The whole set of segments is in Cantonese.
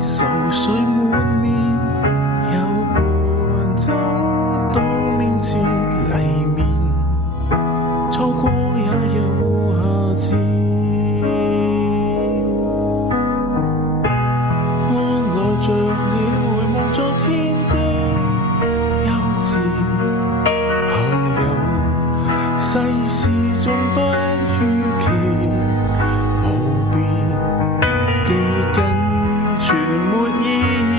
愁緒滿面，有伴走到面前黎面，錯過也有下次。安來着了回望昨天的幼稚，朋友世事總不預期，無別記緊全沒意義，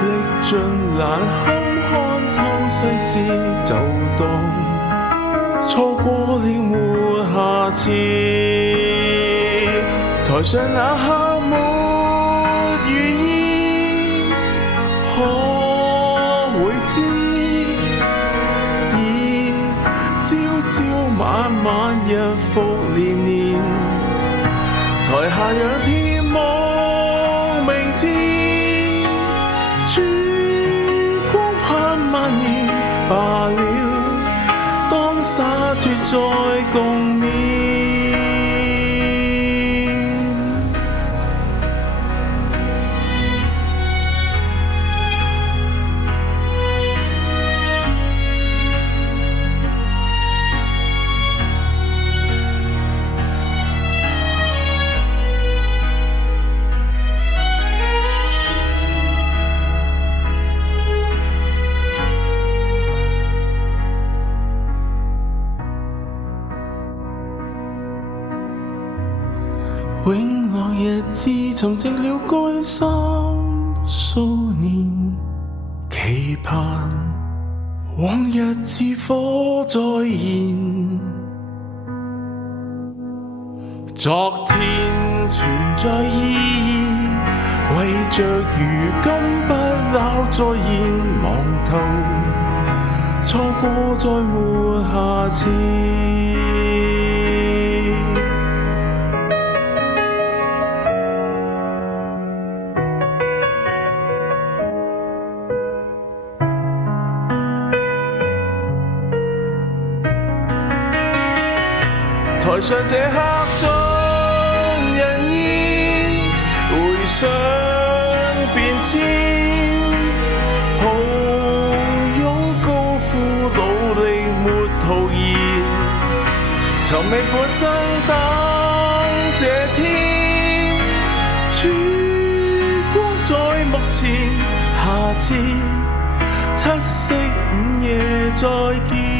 歷盡難堪看透世事，就當錯過了沒下次。台上那刻沒如意，可會知？已朝朝晚晚日復年年，台下仰天望明天，曙光盼萬年罷了，當灑脱再共勉。永樂日子沉寂了該三數年，期盼往日似火再現。昨天存在意義，為着如今不朽再現，望透錯過再沒下次。台上這刻盡人意，回想變遷，抱擁高呼努力沒徒然，尋覓半生等這天，曙光在目前，下次七夕午夜再見。